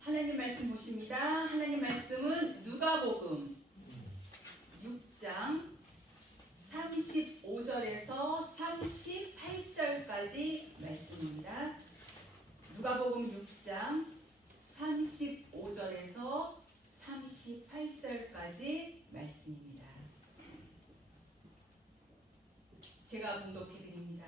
하나님 말씀 보십니다. 하나님 말씀은 누가복음 6장 35절에서 38절까지 말씀입니다. 누가복음 6장 35절에서 38절까지 말씀입니다. 제가 봉독해 드립니다.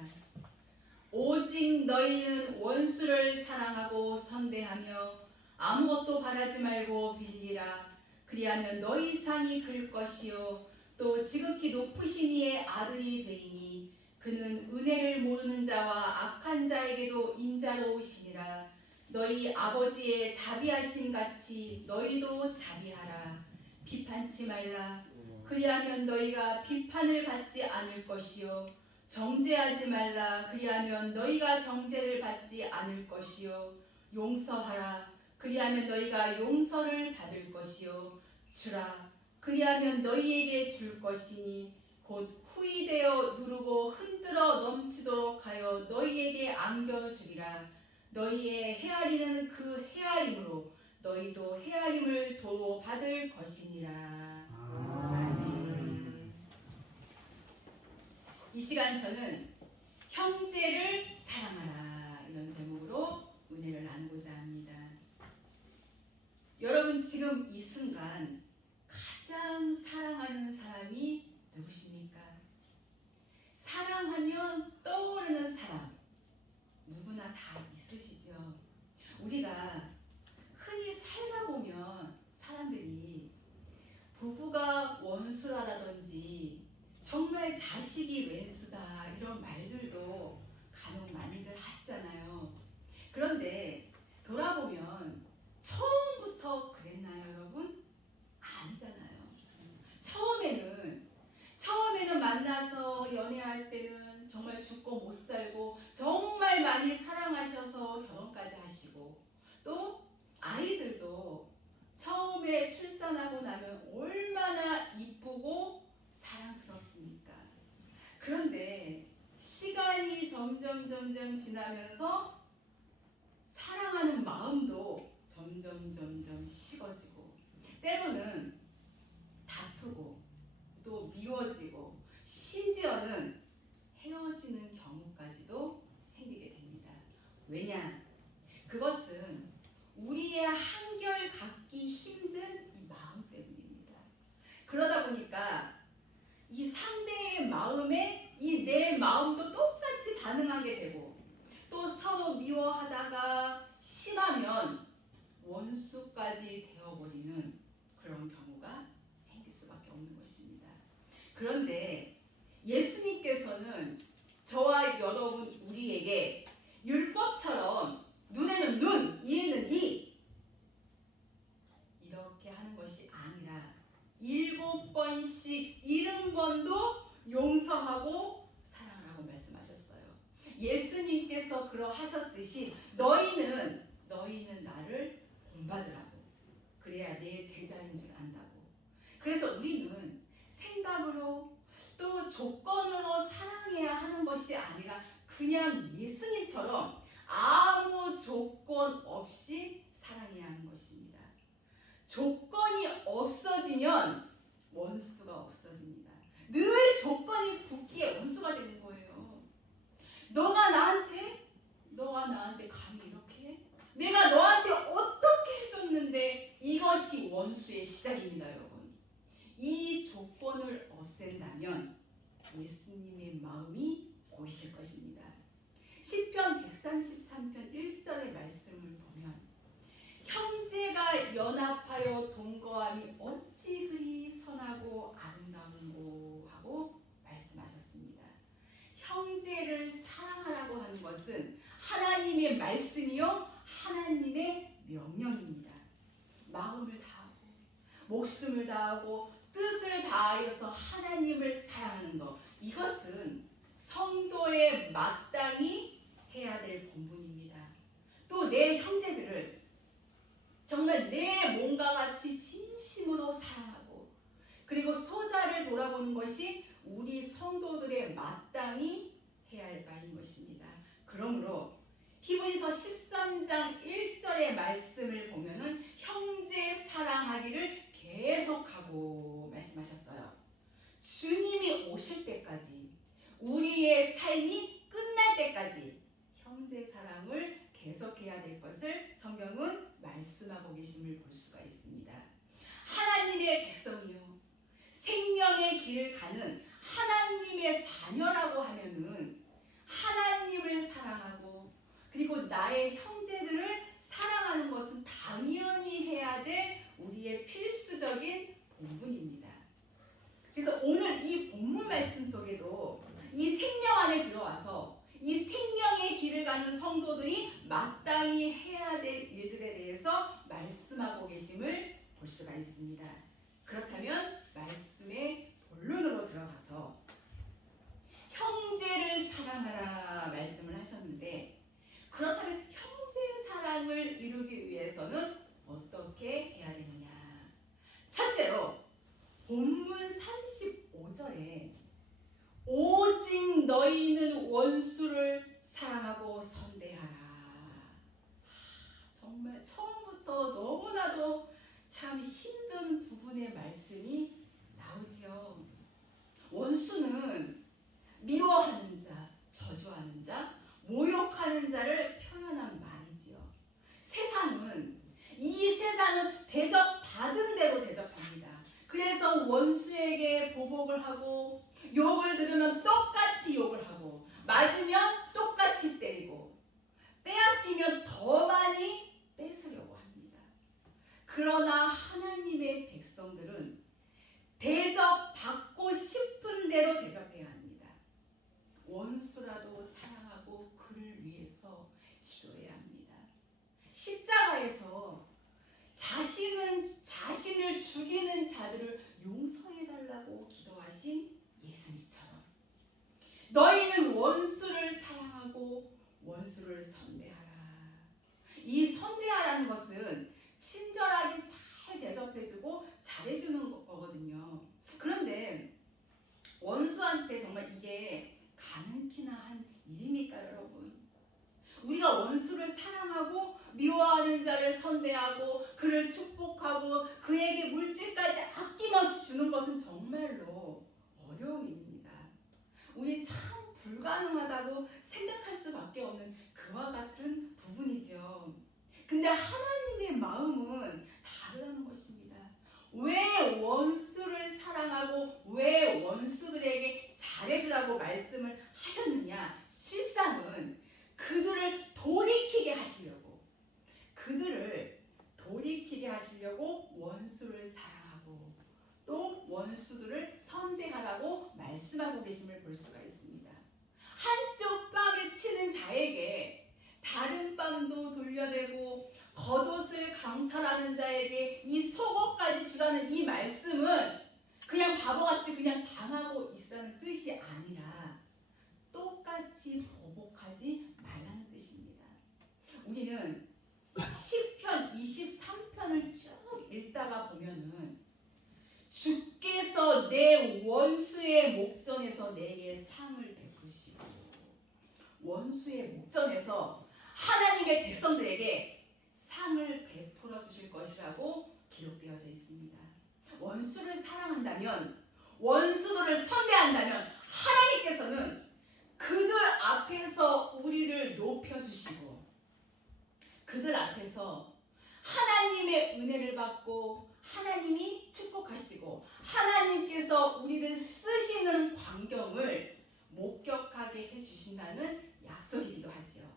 오직 너희는 원수를 사랑하고 선대하며 아무것도 바라지 말고 빌리라. 그리하면 너희 상이 클 것이요 또 지극히 높으신 이의 아들이 되리니 그는 은혜를 모르는 자와 악한 자에게도 인자로우시니라. 너희 아버지의 자비하심 같이 너희도 자비하라. 비판치 말라. 그리하면 너희가 비판을 받지 않을 것이요 정죄하지 말라. 그리하면 너희가 정죄를 받지 않을 것이요 용서하라. 그리하면 너희가 용서를 받을 것이요 주라. 그리하면 너희에게 줄 것이니 곧 후이되어 누르고 흔들어 넘치도록 하여 너희에게 안겨주리라. 너희의 헤아리는 그 헤아림으로 너희도 헤아림을 도로 받을 것이니라. 아멘. 이 시간 저는 형제를 사랑하라 이런 제목으로 은혜를 나누고자 합니다. 여러분 지금 이 순간 가장 사랑하는 사람이 누구십니까? 사랑하면 떠오르는 사람 누구나 다 있으시죠. 우리가 흔히 살다 보면 사람들이 부부가 원수라든지 정말 자식이 왼수다 이런 말들도 간혹 많이들 하시잖아요. 그런데 돌아보면 처음부터 그랬나요, 여러분? 아니잖아요. 처음에는 만나서 연애할 때는 정말 죽고 못 살고 정말 많이 사랑하셔서 결혼까지 하시고 또 아이들도 처음에 출산하고 나면 얼마나 이쁘고 사랑스럽습니까? 그런데 시간이 점점 지나면서 사랑하는 마음도 점점 식어지고 때로는 다투고 또 미워지고 심지어는 헤어지는 경우까지도 생기게 됩니다. 왜냐? 그것은 우리의 한결 갖기 힘든 이 마음 때문입니다. 그러다 보니까 이 상대의 마음에 이 내 마음도 똑같이 반응하게 되고 또 서로 미워하다가 심하면 원수까지 되어버리는 그런 경우가 생길 수밖에 없는 것입니다. 그런데 예수님께서는 저와 여러분 우리에게 율법처럼 눈에는 눈, 이에는 이 이렇게 하는 것이 아니라 7번씩 70번도 용서하고 사랑하라고 말씀하셨어요. 예수님께서 그러하셨듯이 너희는 나를 본받으라고. 그래야 내 제자인 줄 안다고. 그래서 우리는 생각으로 또 조건으로 사랑해야 하는 것이 아니라 그냥 예수님처럼 아무 조건 없이 사랑해야 하는 것입니다. 조건이 없어지면 원수가 없어집니다. 늘 조건이 붙기에 원수가 되는 거예요. 너가 나한테 감히 이렇게 해? 내가 너한테 어떻게 해줬는데 이것이 원수의 시작입니다, 여러분. 이 조건을 없앤다면 예수님의 마음이 보이실 것입니다. 시편 133편 1절의 말씀을 보면 형제가 연합하여 동거함이 어찌 그리 선하고 아름다운고 하고 말씀하셨습니다. 형제를 사랑하라고 하는 것은 하나님의 말씀이요 하나님의 명령입니다. 마음을 다하고 목숨을 다하고 뜻을 다하여서 하나님을 사랑하는 것, 이것은 성도의 마땅히 해야 될 본분입니다. 또 내 형제들을 정말 내 몸과 같이 진심으로 사랑하고 그리고 소자를 돌아보는 것이 우리 성도들의 마땅히 해야 할 바입니다. 그러므로 히브리서 13장 1절의 말씀을 보면은 형제 사랑하기를 계속하고 말씀하셨어요. 주님이 오실 때까지, 우리의 삶이 끝날 때까지 형제 사랑을 계속해야 될 것을 성경은 말씀하고 계심을 볼 수가 있습니다. 하나님의 백성이요, 생명의 길을 가는 하나님의 자녀라고 하면은 하나님을 사랑하고 그리고 나의 형제들을 사랑하는 것은 당연히 해야 될 우리의 필수적인 본분입니다. 그래서 오늘 이 본문 말씀 속에도 이 생명 안에 들어와서 이 생명의 길을 가는 성도들이 마땅히 해야 될 일들에 대해서 말씀하고 계심을 볼 수가 있습니다. 그렇다면 말씀의 본론으로 들어가서 형제를 사랑하라 말씀을 하셨는데, 그렇다면 형제 사랑을 이루기 위해서는 어떻게 해야 되느냐? 첫째로 본문 35절에 오직 너희는 원수를 사랑하고 선대하라. 정말 처음부터 너무나도 참 힘든 부분의 말씀이 나오지요. 원수는 미워하는 자, 저주하는 자, 모욕하는 자를 표현한 말이지요. 이 세상은 대접받은 대로 대접합니다. 그래서 원수에게 보복을 하고, 욕을 들으면 똑같이 욕을 하고, 맞으면 똑같이 때리고, 빼앗기면 더 많이 뺏으려고 합니다. 그러나 하나님의 백성들은 대접받고 싶은 대로 대접해야 합니다. 원수라도 사랑하고 그를 위해서 기도해야 합니다. 십자가에서 자신을 죽이는 자들을 용서해달라고 기도하신 예수님처럼 너희는 원수를 사랑하고 원수를 선대하라. 이 선대하라는 것은 친절하게 잘 대접해주고 잘해주는 거거든요. 그런데 원수한테 정말 이게 가능키나 한 일입니까, 여러분? 우리가 원수를 사랑하고 미워하는 자를 선대하고 그를 축복하고 그에게 물질까지 아낌없이 주는 것은 정말로 어려운 일입니다. 우리 참 불가능하다고 생각할 수밖에 없는 그와 같은 부분이죠. 근데 하나님의 마음은 다르다는 것입니다. 왜 원수를 사랑하고 왜 원수들에게 잘해주라고 말씀을 하셨느냐? 실상은 그들을 돌이키게 하시려고 원수를 사랑하고 또 원수들을 선대하라고 말씀하고 계심을 볼 수가 있습니다. 한쪽 뺨을 치는 자에게 다른 뺨도 돌려대고 겉옷을 강탈하는 자에게 이 속옷까지 주라는 이 말씀은 그냥 바보같이 그냥 당하고 있으라는 뜻이 아니라 똑같이 보복하지 말라는 뜻입니다. 우리는 시편 23편을 쭉 읽다가 보면은 주께서 내 원수의 목전에서 내게 상을 베푸시고, 원수의 목전에서 하나님의 백성들에게 상을 베풀어 주실 것이라고 기록되어져 있습니다. 원수를 사랑한다면, 원수들을 선대한다면 하나님께서는 그들 앞에서 우리를 높여주시고 그들 앞에서 하나님의 은혜를 받고 하나님이 축복하시고 하나님께서 우리를 쓰시는 광경을 목격하게 해주신다는 약속이기도 하지요.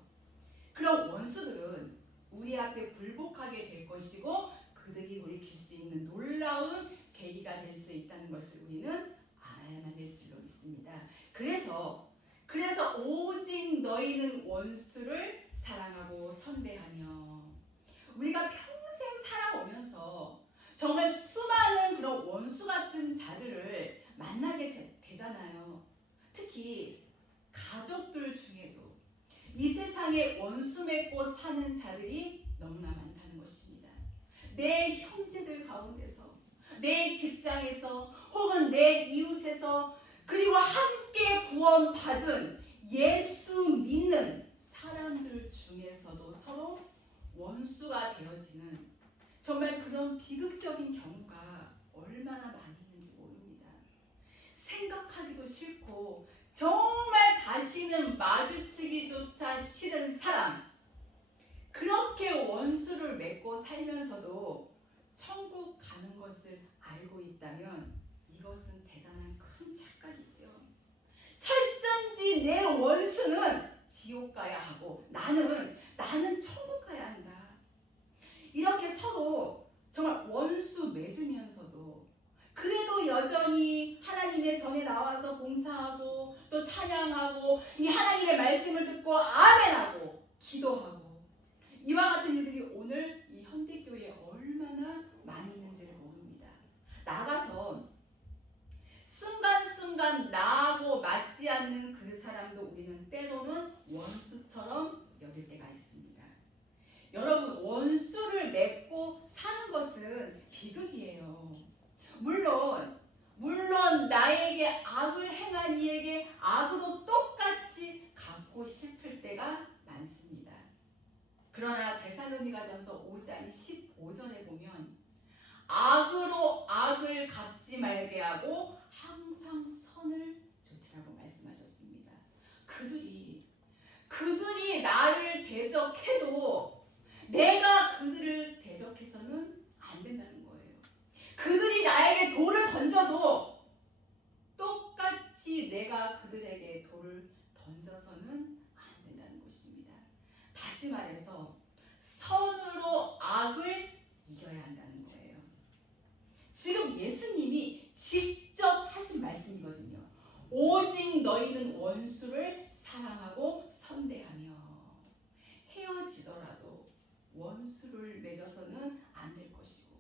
그럼 원수들은 우리 앞에 불복하게 될 것이고 그들이 돌이킬 수 있는 놀라운 계기가 될 수 있다는 것을 우리는 알아야만 될 줄로 믿습니다. 그래서 오직 너희는 원수를 사랑하고 선대하며, 우리가 평생 살아오면서 정말 수많은 그런 원수 같은 자들을 만나게 되잖아요. 특히 가족들 중에도 이 세상에 원수 맺고 사는 자들이 너무나 많다는 것입니다. 내 형제들 가운데서, 내 직장에서, 혹은 내 이웃에서, 그리고 함께 구원받은 예수 믿는 그런 비극적인 경우가 얼마나 많이 있는지 모릅니다. 생각하기도 싫고 정말 다시는 마주치기조차 싫은 사람, 그렇게 원수를 맺고 살면서도 천국 가는 것을 알고 있다면 이것은 대단한 큰 착각이지요. 철저히 내 원수는 지옥 가야 하고 나는 천국 가야 한다. 이렇게 서로 정말 원수 맺으면서도 그래도 여전히 하나님의 전에 나와서 봉사하고 또 찬양하고 이 하나님의 말씀을 듣고 아멘하고 기도하고, 이와 같은 일들이 오늘 이 현대교회에 얼마나 많이 있는지를 모릅니다. 나가서 순간순간 나하고 맞지 않는 그 사람도 우리는 때로는 원수처럼 여길 때가 있습니다. 여러분, 원수를 맺고 사는 것은 비극이에요. 물론 나에게 악을 행한 이에게 악으로 똑같이 갚고 싶을 때가 많습니다. 그러나 데살로니가전서 5장 15절에 보면 악으로 악을 갚지 말게 하고 항상 선을 조치라고 말씀하셨습니다. 그들이 나를 대적해도 내가 그들을 대적해서는 안 된다는 거예요. 그들이 나에게 돌을 던져도 똑같이 내가 그들에게 돌을 던져서는 안 된다는 것입니다. 다시 말해서 선으로 악을 이겨야 한다는 거예요. 지금 예수님이 직접 하신 말씀이거든요. 오직 너희는 원수를 사랑하고 선대하며. 헤어지더라도 원수를 맺어서는 안 될 것이고,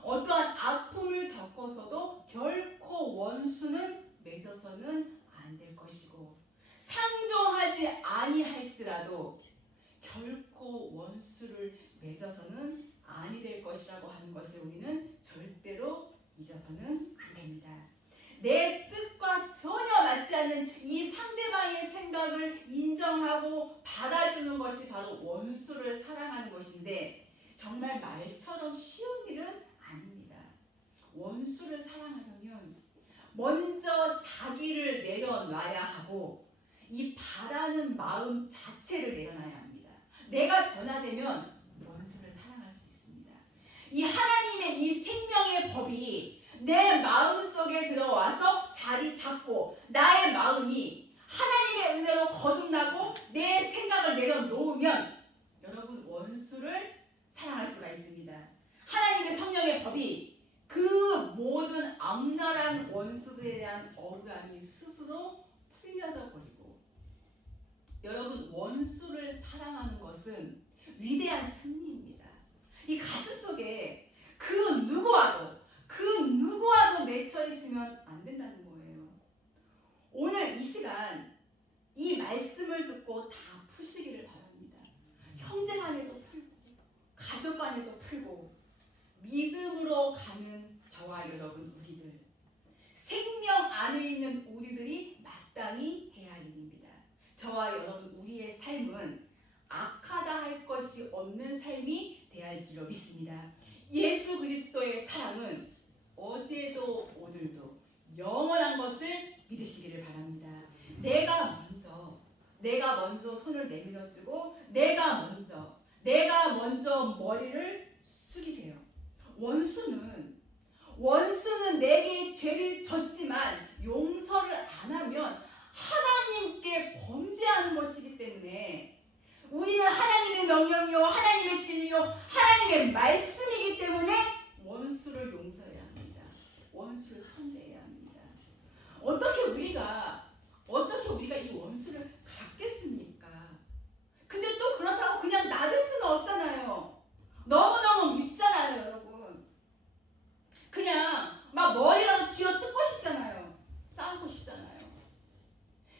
어떠한 아픔을 겪어서도 결코 원수는 맺어서는 안 될 것이고, 상종하지 아니할지라도 결코 원수를 맺어서는 아니 될 것이라고 하는 것을 우리는 절대로 잊어서는 안 됩니다. 내 뜻과 전혀 맞지 않는 이 상대방의 생각을 인정하고 받아주는 것이 바로 원수를 사랑하는 것인데, 정말 말처럼 쉬운 일은 아닙니다. 원수를 사랑하려면 먼저 자기를 내려놔야 하고 이 바라는 마음 자체를 내려놔야 합니다. 내가 변화되면 원수를 사랑할 수 있습니다. 이 하나님의 이 생명의 법이 내 마음속에 들어와서 자리 잡고 나의 마음이 하나님의 은혜로 거듭나고 내 생각을 내려놓으면 여러분, 원수를 사랑할 수가 있습니다. 하나님의 성령의 법이 그 모든 악랄한 원수들에 대한 억울함이 스스로 풀려져 버리고, 여러분, 원수를 사랑하는 것은 위대한 승리입니다. 이 가슴속에 그 누구와도 맺혀 있으면 안 된다는 거예요. 오늘 이 시간 이 말씀을 듣고 다 푸시기를 바랍니다. 형제 간에도 풀고 가족 간에도 풀고 믿음으로 가는 저와 여러분, 우리들, 생명 안에 있는 우리들이 마땅히 해야 할 일입니다. 저와 여러분, 우리의 삶은 악하다 할 것이 없는 삶이 되어야 할 줄로 믿습니다. 예수 그리스도의 사랑은 어제도 오늘도 영원한 것을 믿으시기를 바랍니다. 내가 먼저 손을 내밀어주고 내가 먼저 머리를 숙이세요. 원수는 내게 죄를 졌지만 용서를 안 하면 하나님께 범죄하는 것이기 때문에, 우리는 하나님의 명령이요 하나님의 진리요 하나님의 말씀이기 때문에 원수를 용서해야 합니다. 원수를 선대해야 합니다. 어떻게 우리가 이 원수를 갚겠습니까? 근데 또 그렇다고 그냥 놔둘 수는 없잖아요. 너무너무 밉잖아요, 여러분. 그냥 막 머리라도 쥐어 뜯고 싶잖아요. 싸우고 싶잖아요.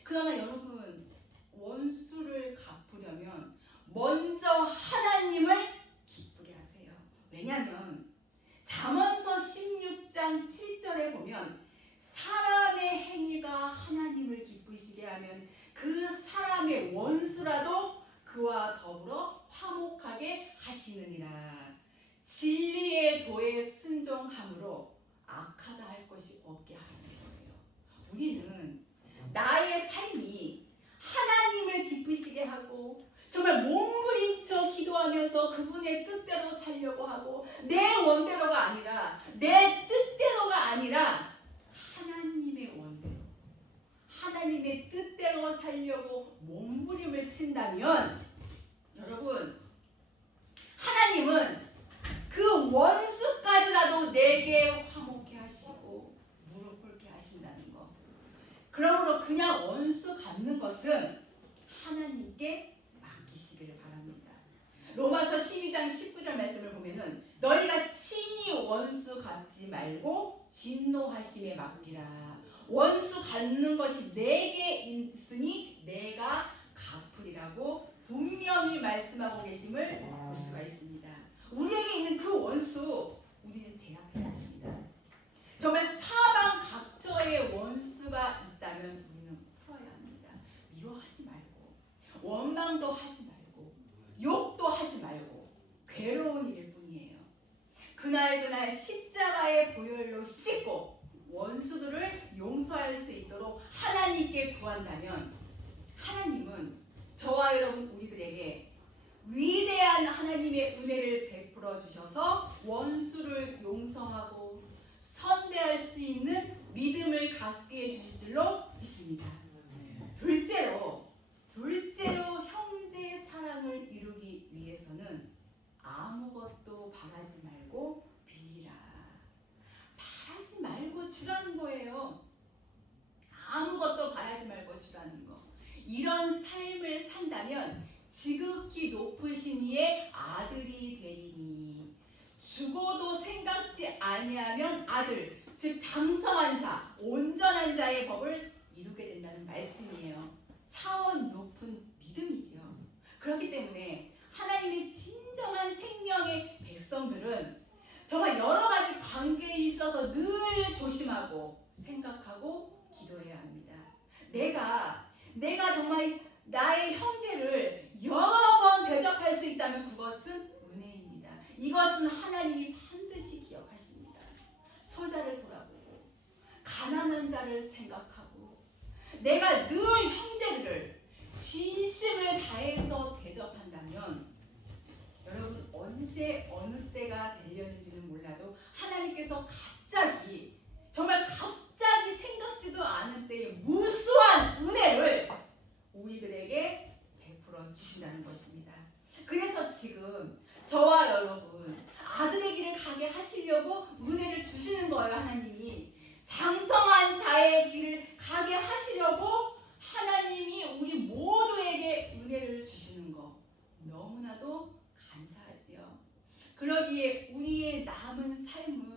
그러나 여러분, 원수를 갚으려면 먼저 하나님을 기쁘게 하세요. 왜냐하면 잠언서 16장 7절에 보면 사람의 행위가 하나님을 기쁘시게 하면 그 사람의 원수라도 그와 더불어 화목하게 하시느니라. 진리의 도에 순종함으로 악하다 할 것이 없게 하는 거예요. 우리는 나의 삶이 하나님을 기쁘시게 하고 정말 몸부림쳐 기도하면서 그분의 뜻대로 살려고 하고 내 원대로가 아니라 내 뜻대로가 아니라 하나님의 원대로 하나님의 뜻대로 살려고 몸부림을 친다면 여러분 하나님은 그 원수까지라도 내게 화목해 하시고 무릎 꿇게 하신다는 거. 그러므로 그냥 원수 갚는 것은 하나님께 맡기시기를 바랍니다. 로마서 12장 19절 말씀을 보면은 너희가 친히 원수 갚지 말고 진노하심에 맡기라. 원수 갚는 것이 내게 있으니 내가 갚으리라고 분명히 말씀하고 계심을 볼 수가 있습니다. 우리에게 있는 그 원수 우리는 제압해야 합니다. 정말 사방 각처에 원수가 있다면 우리는 풀어야 합니다. 미워하지 말고 원망도 하지 말고 욕도 하지 말고 괴로운 일일 뿐이에요. 그날 십자가의 보혈로 씻고 원수들을 용서할 수 있도록 하나님께 구한다면 하나님은 저와 여러분 우리들에게 위대한 하나님의 은혜를 베풀어 주셔서 원수를 용서하고 선대할 수 있는 믿음을 갖게 해주실 줄로 믿습니다. 둘째로 형제의 사랑을 이루기 위해서는 아무것도 바라지 말고 빌리라. 바라지 말고 주라는 거예요. 아무것도 바라지 말고 주라는 거. 이런 삶을 산다면 지극히 높으신 이의 아들이 되리니 죽어도 생각지 아니하면 아들 즉 장성한 자 온전한 자의 법을 이루게 된다는 말씀이에요. 차원 높은 믿음이죠. 그렇기 때문에 하나님의 진정한 생명의 백성들은 정말 여러 가지 관계에 있어서 늘 조심하고 생각하고 기도해야 합니다. 내가 정말 나의 형제를 여러 번 대접할 수 있다면 그것은 은혜입니다. 이것은 하나님이 반드시 기억하십니다. 소자를 돌아보고 가난한 자를 생각하고 내가 늘 형제들을 진심을 다해서 대접한다면 여러분 언제 어느 때가 되려는지는 몰라도 하나님께서 정말 갑자기 생각지도 않은 때에 무수한 은혜를 우리들에게 베풀어 주신다는 것입니다. 그래서 지금 저와 여러분 아들의 길을 가게 하시려고 은혜를 주시는 거예요. 하나님이 장성한 자의 길을 가게 하시려고 하나님이 우리 모두에게 은혜를 주시는 거 너무나도 감사하지요. 그러기에 우리의 남은 삶은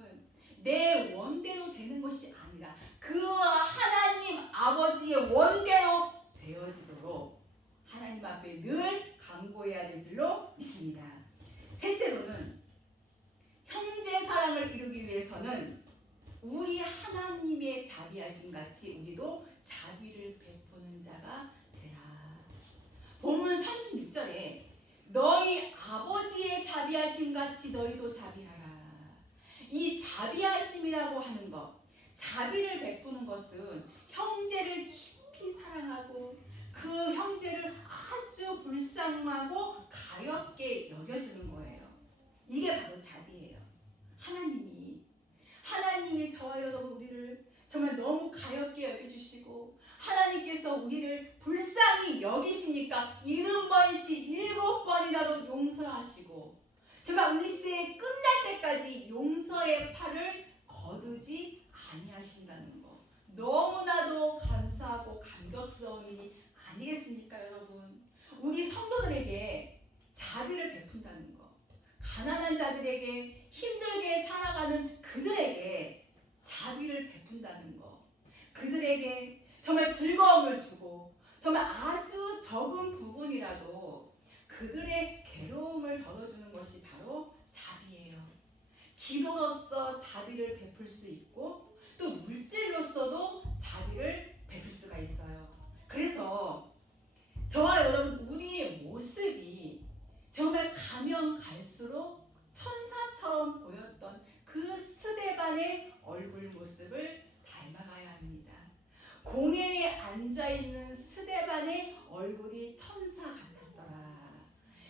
내 원대로 되는 것이 아니라 그 하나님 아버지의 원대로 되어지도록 하나님 앞에 늘 간구해야 될 줄로 믿습니다. 셋째로는 형제 사랑을 이루기 위해서는 우리 하나님의 자비하심 같이 우리도 자비를 베푸는 자가 되라. 본문 36절에 너희 아버지의 자비하심 같이 너희도 자비하라. 이 자비하심이라고 하는 것, 자비를 베푸는 것은 형제를 깊이 사랑하고 그 형제를 아주 불쌍하고 가볍게 여겨주는 거예요. 이게 바로 자비예요. 하나님이 저와 여러분 우리를 정말 너무 가볍게 여겨주시고 하나님께서 우리를 불쌍히 여기시니까 70번씩 7번이라도 용서하시고 정말 우리 시대에 끝날 때까지 용서의 팔을 거두지 아니하신다는 거 너무나도 감사하고 감격스러운 일이 아니겠습니까 여러분. 우리 성도들에게 자비를 베푼다는 거 가난한 자들에게 힘들게 살아가는 그들에게 자비를 베푼다는 거 그들에게 정말 즐거움을 주고 정말 아주 적은 부분이라도 그들의 괴로움을 덜어주는 것이 바로 자비예요. 기도로서 자비를 베풀 수 있고 또 물질로서도 자비를 베풀 수가 있어요. 그래서 저와 여러분 우리의 모습이 정말 가면 갈수록 천사처럼 산처럼 보였던 그 스데반의 얼굴 모습을 닮아가야 합니다. 공회에 앉아있는 스데반의 얼굴이 천사 같았더라.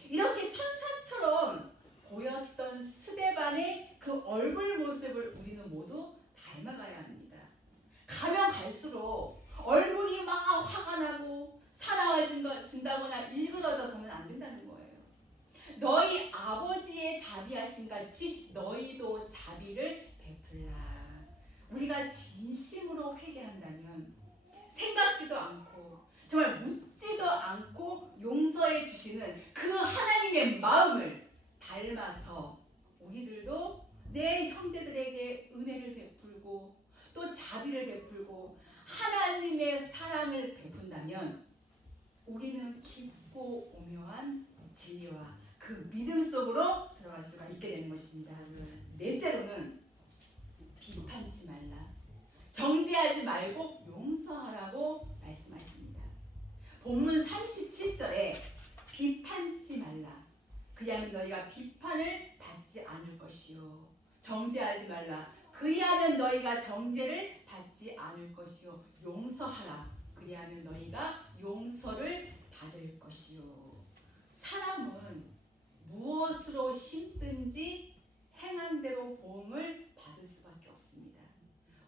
이렇게 천사처럼 보였던 스데반의 그 얼굴 모습을 우리는 모두 닮아가야 합니다. 가면 갈수록 얼굴이 막 화가 나고 사나워진다거나 일그러져서는 안 된다는 거예요. 너희 아버지의 자비하신 같이 너희도 자비를 베풀라. 우리가 진심으로 회개한다면 생각지도 않고 정말 묻지도 않고 용서해 주시는 그 하나님의 마음을 닮아서 우리들도 내 형제들에게 은혜를 베풀고 또 자비를 베풀고 하나님의 사랑을 베푼다면 우리는 깊고 오묘한 진리와 그 믿음 속으로 들어갈 수가 있게 되는 것입니다. 넷째로는 비판치 말라. 정죄하지 말고 용서하라고 말씀하십니다. 본문 37절에 비판치 말라. 그리하면 너희가 비판을 받지 않을 것이요. 정죄하지 말라. 그리하면 너희가 정죄를 받지 않을 것이요. 용서하라. 그리하면 너희가 용서를 받을 것이요. 사람은 무엇으로 심든지 행한 대로 보응을 받을 수밖에 없습니다.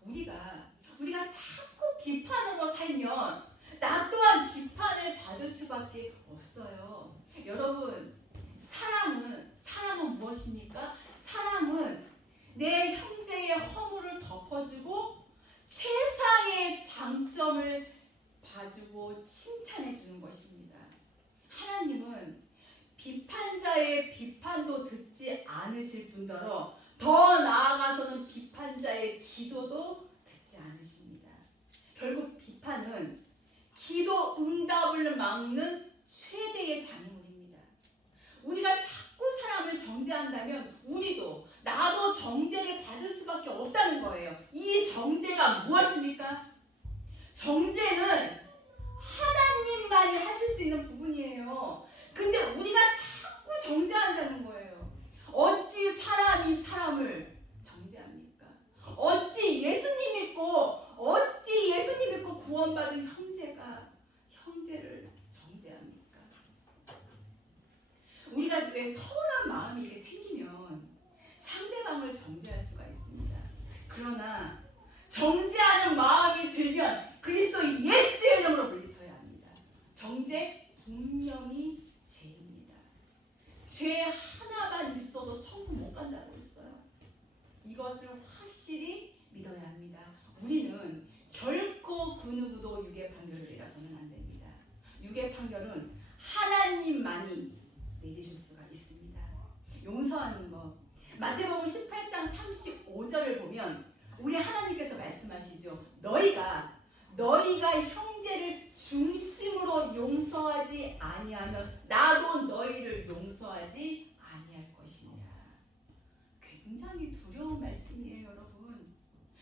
우리가 자꾸 비판으로 살면 나 또한 비판을 받을 수밖에 없어요. 여러분, 사랑은 무엇입니까? 사랑은 내 형제의 허물을 덮어주고 최상의 장점을 봐주고 칭찬해 주는 것입니다. 하나님은 비판자의 비판도 듣지 않으실 뿐더러 더 나아가서는 비판자의 기도도 듣지 않으십니다. 결국 비판은 기도 응답을 막는 최대의 장애물입니다. 우리가 자꾸 사람을 정죄한다면 나도 정죄를 받을 수밖에 없다는 거예요. 이 정죄가 무엇입니까? 정죄는 하나님만이 하실 수 있는 부분이에요. 근데 우리가 자꾸 정죄한다는 거예요. 어찌 사람이 사람을 정죄합니까? 어찌 예수님 믿고 구원받은 형제가 형제를 정죄합니까? 우리가 왜 서운한 마음이 이렇게 생기면 상대방을 정죄할 수가 있습니다. 그러나 정죄하는 마음이 들면 그리스도 예수의 이름으로 물리쳐야 합니다. 정죄 분명히 죄입니다. 죄 하나만 있어도 천국 못 간다고 했어요. 이것을 확실히 믿어야 합니다. 우리는 결코 그 누구도 유죄 판결을 내려서는 안 됩니다. 유죄 판결은 하나님만이 내리실 수가 있습니다. 용서하는 것. 마태복음 18장 35절을 보면 우리 하나님께서 말씀하시죠. 너희가 형제를 중심으로 용서하지 아니하면 나도 너희를 용서하지 아니할 것이냐. 굉장히 두려운 말씀이에요, 여러분.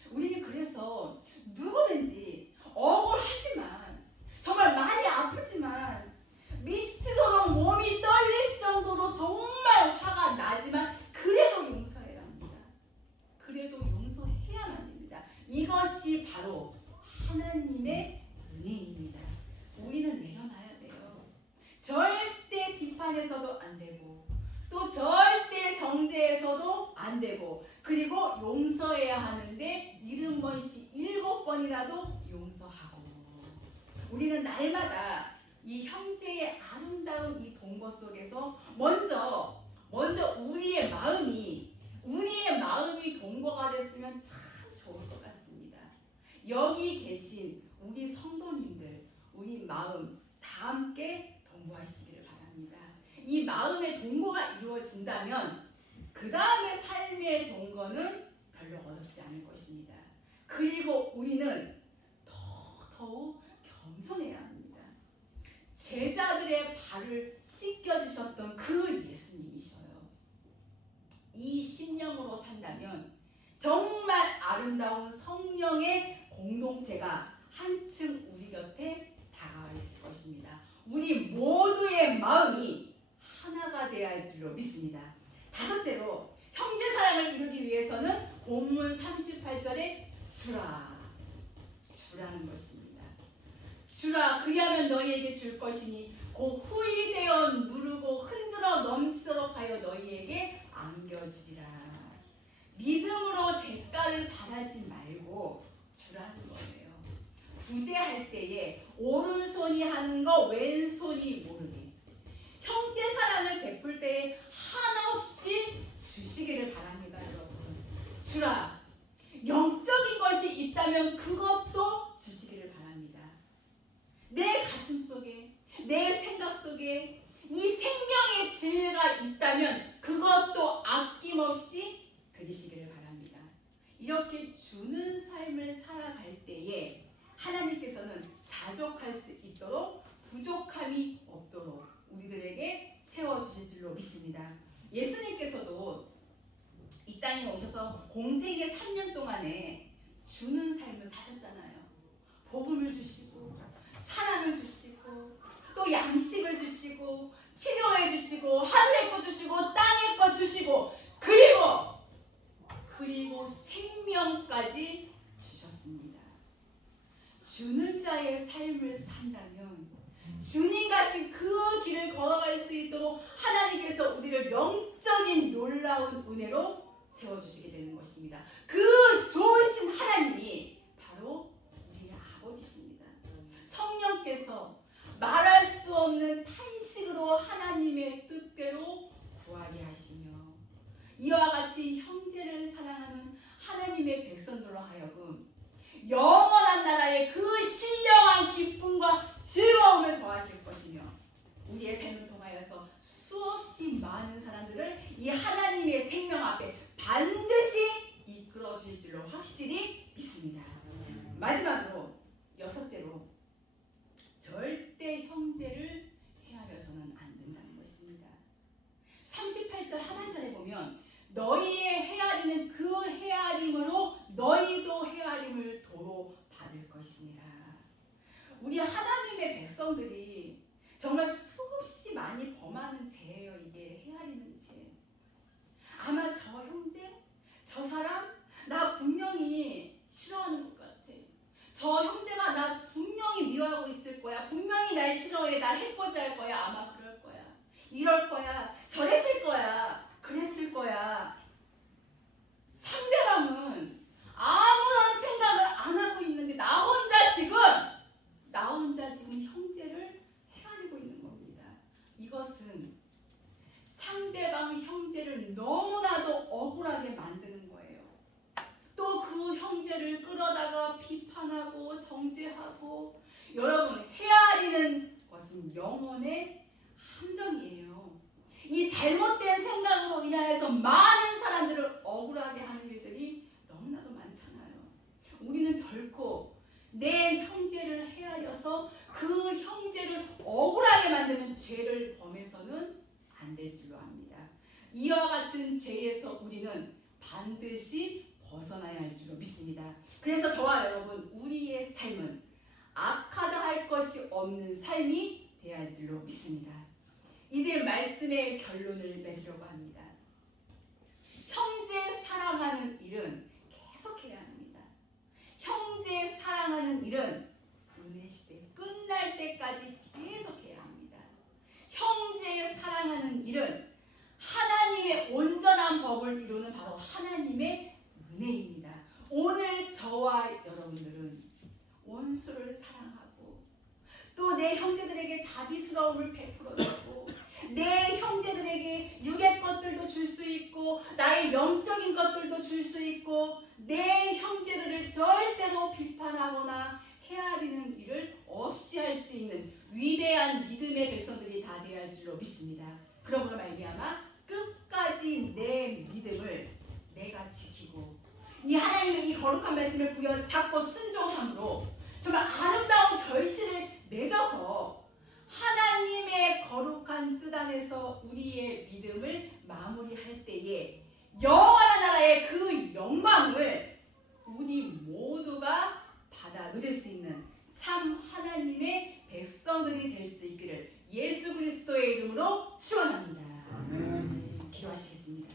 우리는 그래서 누구든지 억울하지만 정말 많이 아프지만 미치도록 몸이 떨릴 정도로 정말 화가 나지만 그래도 용서해야 합니다. 그래도 용서해야만 됩니다. 이것이 바로 하나님의 은혜입니다. 우리는 내려놔야 돼요. 절대 비판해서도 안 되고 또 절대 정죄해서도 안 되고 그리고 용서해야 하는데 70번씩 7번이라도 용서하고 우리는 날마다 이 형제의 아름다운 이 동거 속에서 먼저 우리의 마음이 동거가 됐으면 참 좋을 것 같습니다. 여기 계신 우리 성도님들, 우리 마음 다 함께 동거하시기를 바랍니다. 이 마음의 동거가 이루어진다면 그 다음에 삶의 동거는 별로 어렵지 않을 것입니다. 그리고 우리는 더욱 겸손해야 합니다. 제자들의 발을 씻겨주셨던 그 예수님이셔요. 이 심령으로 산다면 정말 아름다운 성령의 공동체가 한층 우리 곁에 다가와 있을 것입니다. 우리 모두의 마음이 하나가 되어야 할 줄로 믿습니다. 다섯째로 형제 사랑을 이루기 위해서는 본문 38절에 주라는 것입니다. 주라, 그리하면 너희에게 줄 것이니 곧 후이되어 누르고 흔들어 넘치도록 하여 너희에게 안겨주리라. 믿음으로 대가를 바라지 말고 주라는 거예요. 구제할 때에 오른손이 하는 거 왼손이 모르게, 형제 사랑을 베풀 때에 한없이 주시기를 바랍니다. 여러분, 주라. 영적인 것이 있다면 그것도 주시기를 바랍니다. 내 가슴 속에, 내 생각 속에 이 생명의 진리가 있다면 그것도 아낌없이 드리시기를 바랍니다. 이렇게 주는 삶을 살아갈 때에 하나님께서는 자족할 수 있도록, 부족함이 없도록 우리들에게 채워주실 줄로 믿습니다. 예수님께서도 이 땅에 오셔서 공생의 3년 동안에 주는 삶을 사셨잖아요. 복음을 주시고 사랑을 주시고 또 양식을 주시고 치료해 주시고 하늘의 것 주시고 땅의 것 주시고 그리고 생명까지 주셨습니다. 주는 자의 삶을 산다면 주님 가신 그 길을 걸어갈 수 있도록 하나님께서 우리를 영적인 놀라운 은혜로 채워주시게 되는 것입니다. 그 좋으신 하나님이 바로 우리의 아버지십니다. 성령께서 말할 수 없는 탄식으로 하나님의 뜻대로 구하게 하시며 이와 같이 형제를 사랑하는 하나님의 백성들로 하여금 영원한 나라의 그 신령한 기쁨과 즐거움을 더하실 것이며 우리의 삶을 통하여서 수없이 많은 사람들을 이 하나님의 생명 앞에 반드시 이끌어 주실 줄로 확실히 믿습니다. 마지막으로 6째로 절대 형제를 헤아려서는 안 된다는 것입니다. 38절 하반절에 보면 너희의 헤아리는 그 헤아림으로 너희도 헤아림을 도로 받을 것이니라. 우리 하나님의 백성들이 정말 수없이 많이 범하는 죄예요. 이게 헤아리는 죄. 아마 저 형제, 저 사람 나 분명히 싫어하는 것 같아. 저 형제가 나 분명히 미워하고 있을 거야. 분명히 날 싫어해. 날 해코지할 거야. 아마 그럴 거야. 이럴 거야. 저랬을 거야. 그랬을 거야. 상대방은 아무런 생각을 안 하고 있는데 나 혼자 지금 형제를 헤아리고 있는 겁니다. 이것은 상대방 형제를 너무나도 억울하게 만드는 거예요. 또 그 형제를 끌어다가 비판하고 정죄하고, 여러분, 헤아리는 것은 영혼의 함정이에요. 이 잘못된 생각으로 인하여서 많은 사람들을 억울하게 하는 일들이 너무나도 많잖아요. 우리는 결코 내 형제를 헤아려서 그 형제를 억울하게 만드는 죄를 범해서는 안 될 줄로 압니다. 이와 같은 죄에서 우리는 반드시 벗어나야 할 줄로 믿습니다. 그래서 저와 여러분, 우리의 삶은 악하다 할 것이 없는 삶이 되어야 할 줄로 믿습니다. 이제 말씀의 결론을 맺으려고 합니다. 형제 사랑하는 일은 계속해야 합니다. 형제 사랑하는 일은 은혜 시대 끝날 때까지 계속해야 합니다. 형제 사랑하는 일은 하나님의 온전한 법을 이루는 바로 하나님의 은혜입니다. 오늘 저와 여러분들은 원수를 사랑하고 또 내 형제들에게 자비스러움을 베풀어주고 내 형제들에게 육의 것들도 줄 수 있고 나의 영적인 것들도 줄 수 있고 내 형제들을 절대로 비판하거나 헤아리는 일을 없이 할 수 있는 위대한 믿음의 백성들이 다 되어야 할 줄로 믿습니다. 그러므로 말미암아 끝까지 내 믿음을 내가 지키고 이 하나님의 이 거룩한 말씀을 부여잡고 순종함으로 정말 아름다운 결실을 맺어서 하나님의 거룩한 뜻 안에서 우리의 믿음을 마무리할 때에 영원한 나라의 그 영광을 우리 모두가 받아 누릴 수 있는 참 하나님의 백성들이 될 수 있기를 예수 그리스도의 이름으로 축원합니다. 기도하시겠습니다.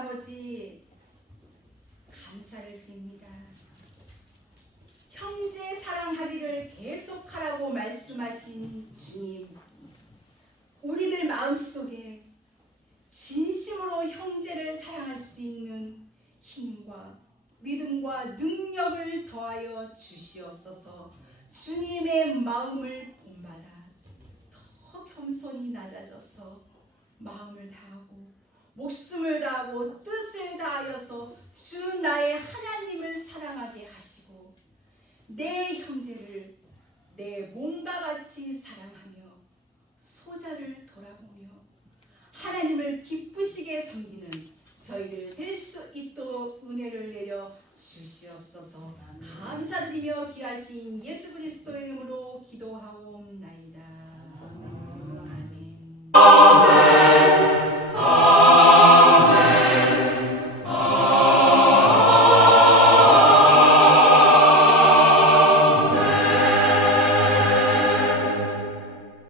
아버지 감사를 드립니다. 형제 사랑하기를 계속하라고 말씀하신 주님, 우리들 마음속에 진심으로 형제를 사랑할 수 있는 힘과 믿음과 능력을 더하여 주시옵소서. 주님의 마음을 본받아 더 겸손히 낮아져서 마음을 다하고 목숨을 다하고 뜻을 다하여서 주 나의 하나님을 사랑하게 하시고 내 형제를 내 몸과 같이 사랑하며 소자를 돌아보며 하나님을 기쁘시게 섬기는 저희를 될 수 있도록 은혜를 내려 주시옵소서. 감사드리며 귀하신 예수 그리스도의 이름으로 기도하오